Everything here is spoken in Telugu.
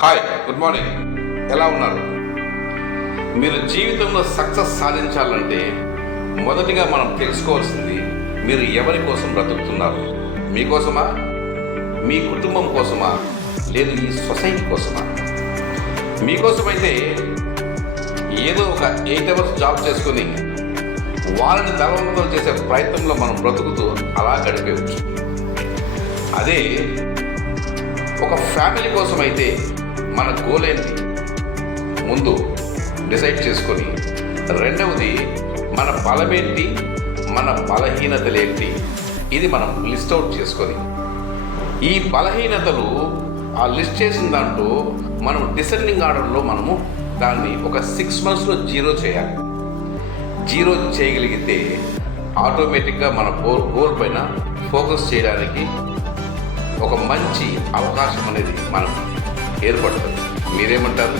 Hi, good morning. ఎలా ఉన్నారు? మీరు జీవితంలో సక్సెస్ సాధించాలంటే మొదటిగా మనం తెలుసుకోవాల్సింది, మీరు ఎవరి కోసం బ్రతుకుతున్నారు? మీకోసమా, మీ కుటుంబం కోసమా, లేదు ఈ సొసైటీ కోసమా? మీకోసమైతే ఏదో ఒక 8 hours జాబ్ చేసుకొని వాళ్ళని బలవంతం చేసే ప్రయత్నంలో మనం బ్రతుకుతూ అలా గడిపేయచ్చు. అదే ఒక ఫ్యామిలీ కోసం అయితే మన గోల్ ఏంటి ముందు డిసైడ్ చేసుకొని, రెండవది మన బలమేంటి, మన బలహీనతలేంటి, ఇది మనం లిస్ట్ అవుట్ చేసుకొని, ఈ బలహీనతలు ఆ లిస్ట్ చేసిన దాంట్లో మనం డిసెండింగ్ ఆర్డర్లో మనము దాన్ని ఒక 6 monthsలో జీరో చేయాలి. జీరో చేయగలిగితే ఆటోమేటిక్గా మన గోల్ పైన ఫోకస్ చేయడానికి ఒక మంచి అవకాశం అనేది మనం ఏర్పడుతుంది. మీరేమంటారు?